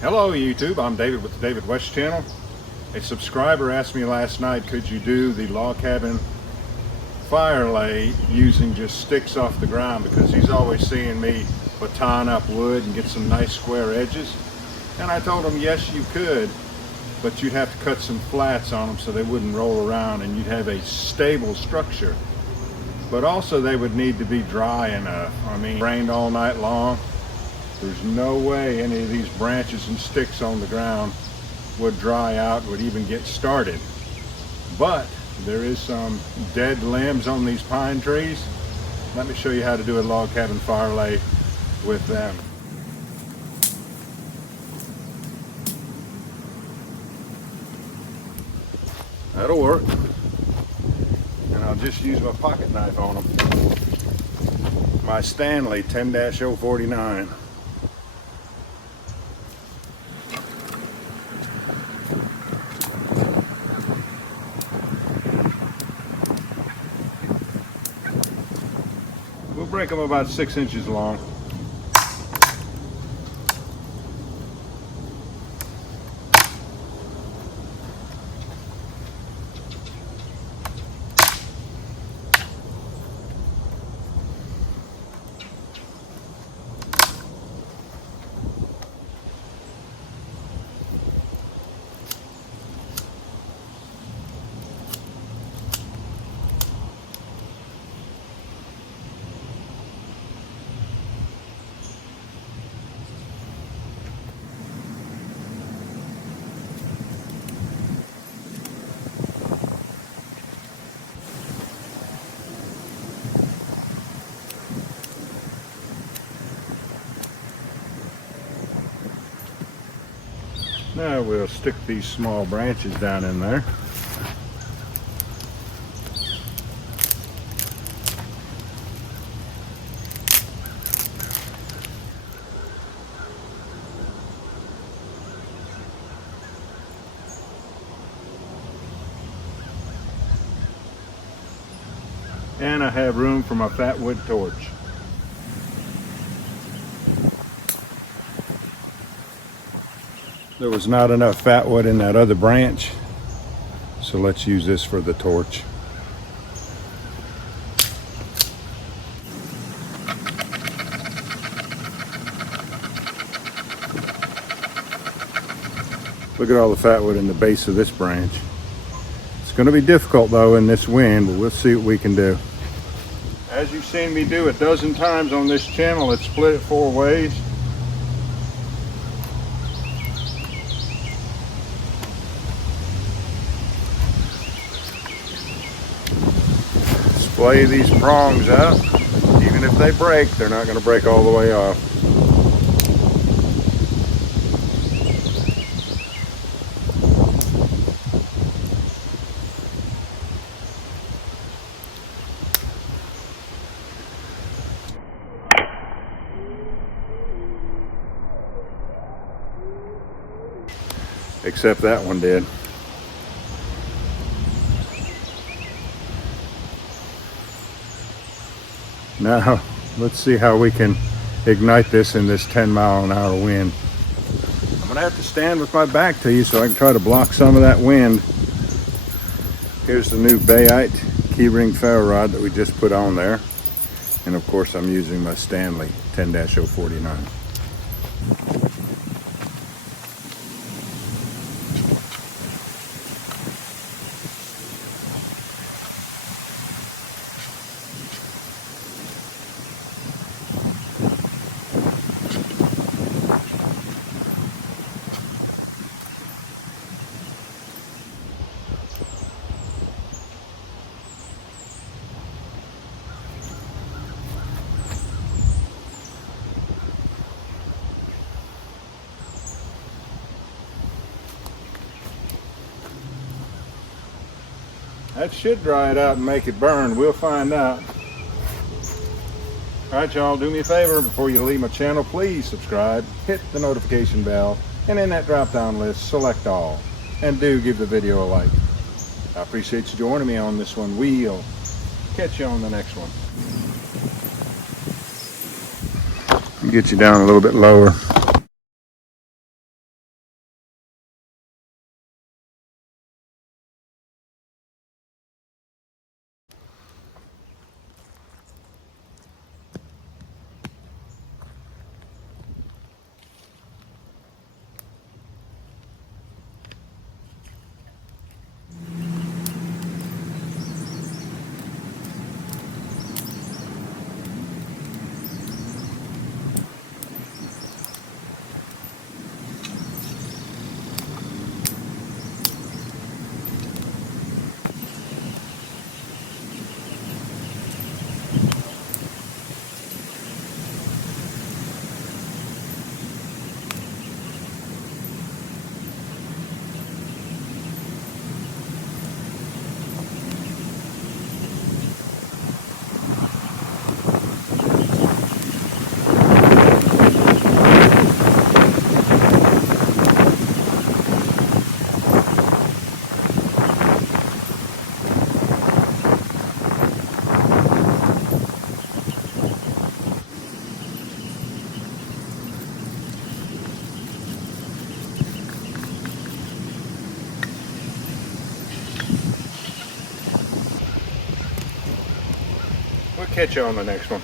Hello YouTube, I'm David with the David West channel. A subscriber asked me last night, could you do the log cabin fire lay using just sticks off the ground, because he's always seeing me baton up wood and get some nice square edges. And I told him yes you could, but you'd have to cut some flats on them so they wouldn't roll around and you'd have a stable structure. But also they would need to be dry enough. I mean, it rained all night long. There's no way any of these branches and sticks on the ground would dry out, would even get started. But there is some dead limbs on these pine trees. Let me show you how to do a log cabin fire lay with them. That'll work. And I'll just use my pocket knife on them. My Stanley 10-049. We'll break them about 6 inches long. Now we'll stick these small branches down in there. And I have room for my Fatwood torch. There was not enough Fatwood in that other branch, so let's use this for the torch. Look at all the Fatwood in the base of this branch. It's going to be difficult though in this wind, but we'll see what we can do. As you've seen me do a dozen times on this channel, it's split it 4 ways. Splay these prongs out. Even if they break, they're not going to break all the way off. Except that one did. Now, let's see how we can ignite this in this 10-mile-an-hour wind. I'm gonna have to stand with my back to you so I can try to block some of that wind. Here's the new Bayite keyring ferro rod that we just put on there. And of course, I'm using my Stanley 10-049. That should dry it out and make it burn. We'll find out. Alright y'all, do me a favor before you leave my channel. Please subscribe, hit the notification bell, and in that drop down list, select all. And do give the video a like. I appreciate you joining me on this one. We'll catch you on the next one. Get you down a little bit lower. catch you on the next one.